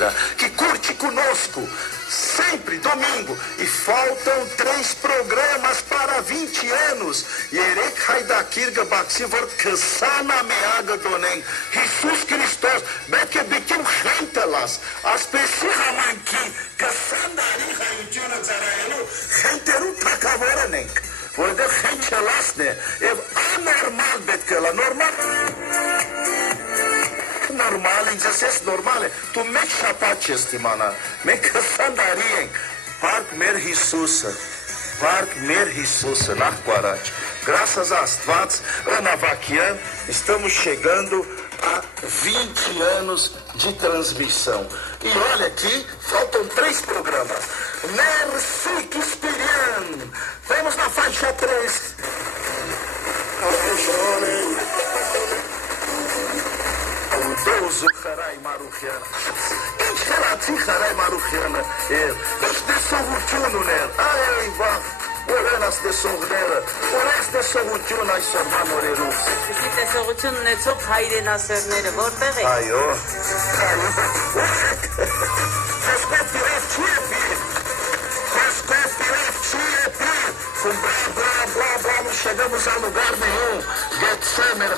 mentira, que curte conosco, sempre domingo, e faltam 3 programas para 20 anos. Yerek Haidakirga Baksivort Kasana Meaga Donen, Jesus Christos, Beke Bekim Hentelas, as Pesihamanki, Kasandari Haituna Zaraelu, Henteru Takavoranen. Որտեղ խենչելասն է եւ անորմալ պետք է լա նորմալ ինձ նորմալ է դու մեկ շաբաթ չես դիմանա մենք 20 տարի ենք վարկ մեր Հիսուսը նախ առաջ graças a Աստված Anavaquia estamos chegando a 20 anos de transmissão e olha aqui faltam 3 programas Merci Kispirian vamos na faixa 3 Dozo Harai Maruchiana Enxerati Harai Maruchiana Este Sorrutuno Ner Ai Vá Orenas de Sorrera Ores de Sorrutuno Ai Sorma Morerus Este Sorrutuno Netzok Haire Naserները որտեղ է Այո Foscopiref Chiepi Com blá blá blá blá não chegamos a lugar nenhum Getsemer